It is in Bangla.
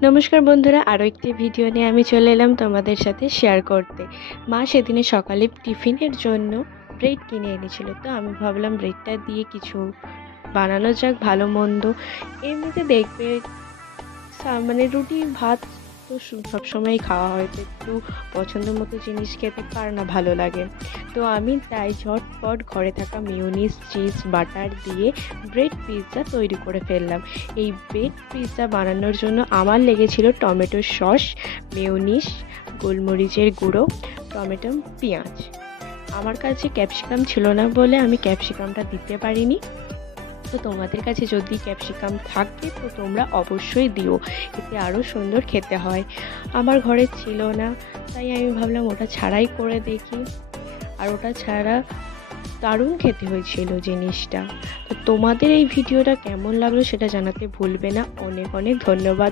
নমস্কার বন্ধুরা, আরও একটি ভিডিও নিয়ে আমি চলে এলাম তোমাদের সাথে শেয়ার করতে। মা সেদিনে সকালে টিফিনের জন্য ব্রেড কিনে এনেছিল, তো আমি ভাবলাম ব্রেডটা দিয়ে কিছু বানানো যাক ভালো মন্দ। এমনিতে দেখবে মানে রুটি ভাত তো সবসময়ই খাওয়া হয়, তো একটু পছন্দ মতো জিনিস খেতে কার না ভালো লাগে। তো আমি তাই ঝটপট ঘরে থাকা মিউনিস চিজ বাটার দিয়ে ব্রেড পিৎজা তৈরি করে ফেললাম। এই ব্রেড পিৎজা বানানোর জন্য আমার লেগেছিল টমেটো সস, মিউনিস, গোলমরিচের গুঁড়ো, টমেটো, পেঁয়াজ। আমার কাছে ক্যাপসিকাম ছিল না বলে আমি ক্যাপসিকামটা দিতে পারিনি। তো তোমাদের কাছে যদি ক্যাপসিকাম থাকে তো তোমরা অবশ্যই দিও, এতে আরও সুন্দর খেতে হয়। আমার ঘরে ছিল না, তাই আমি ভাবলাম ওটা ছাড়াই করে দেখি। আর ওটা ছাড়া দারুণ খেতে হয়েছিল জিনিসটা। তো তোমাদের এই ভিডিওটা কেমন লাগলো সেটা জানাতে ভুলবে না। অনেক অনেক ধন্যবাদ।